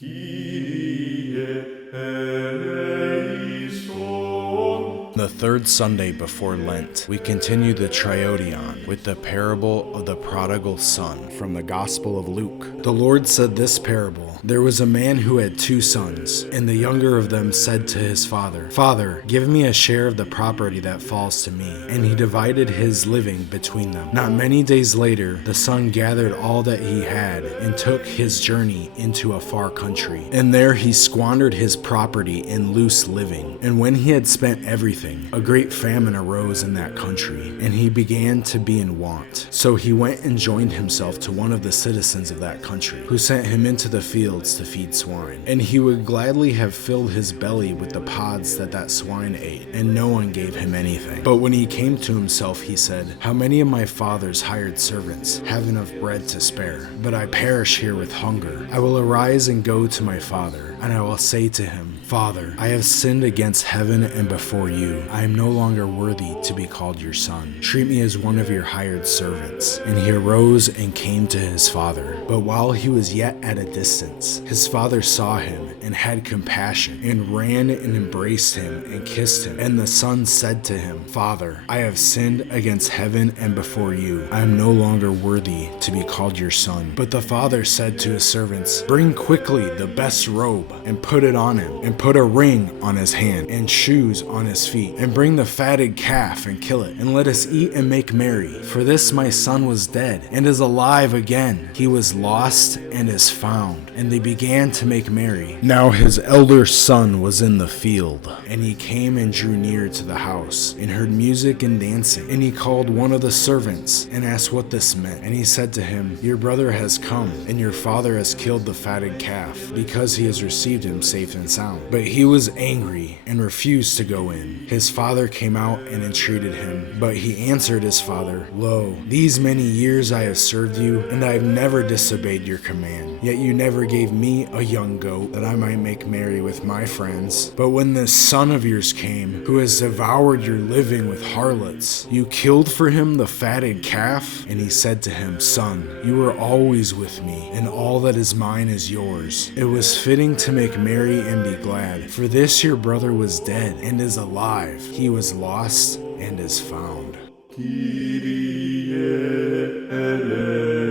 The third Sunday before Lent, we continue the Triodion with the parable of the prodigal son from the Gospel of Luke. The Lord said this parable: There was a man who had 2 sons, and the younger of them said to his father, "Father, give me a share of the property that falls to me." And he divided his living between them. Not many days later, the son gathered all that he had and took his journey into a far country. And there he squandered his property in loose living. And when he had spent everything, a great famine arose in that country, and he began to be in want. So he went and joined himself to one of the citizens of that country, who sent him into the fields to feed swine. And he would gladly have filled his belly with the pods that swine ate, and no one gave him anything. But when he came to himself, he said, "How many of my father's hired servants have enough bread to spare, but I perish here with hunger? I will arise and go to my father, and I will say to him, 'Father, I have sinned against heaven and before you. I am no longer worthy to be called your son. Treat me as one of your hired servants.' And he arose and came to his father. But while he was yet at a distance, his father saw him and had compassion, and ran and embraced him and kissed him. And the son said to him, 'Father, I have sinned against heaven and before you. I am no longer worthy to be called your son.' But the father said to his servants, 'Bring quickly the best robe and put it on him, and put a ring on his hand and shoes on his feet, and bring the fatted calf and kill it, and let us eat and make merry. For this my son was dead and is alive again. He was lost and is found.' And they began to make merry. Now his elder son was in the field, and he came and drew near to the house, and heard music and dancing. And he called one of the servants, and asked what this meant. And he said to him, 'Your brother has come, and your father has killed the fatted calf, because he has received him safe and sound.' But he was angry, and refused to go in. His father came out and entreated him. But he answered his father, 'Lo, these many years I have served you, and I have never disobeyed your command. Yet you never gave me a young goat, that I might make merry with my friends. But when this son of yours came, who has devoured your living with harlots, you killed for him the fatted calf.' And he said to him, 'Son, you are always with me, and all that is mine is yours. It was fitting to make merry and be glad. For this your brother was dead, and is alive. He was lost, and is found.'" Kyrie eleison.